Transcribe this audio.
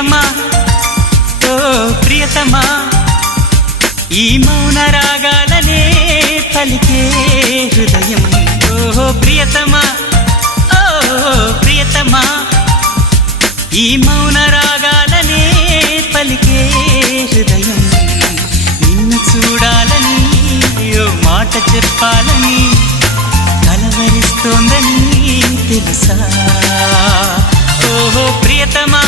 ప్రియతమా ఓ ప్రియతమా ఈ మౌన రాగాలనే పలికే హృదయం ఓ ప్రియతమా ఓ ప్రియతమా ఈ మౌన రాగాలనే పలికే హృదయం నిన్ను చూడాలని ఓ మాట చెప్పాలని కలవరిస్తోందని తెలుసా ఓ ప్రియతమా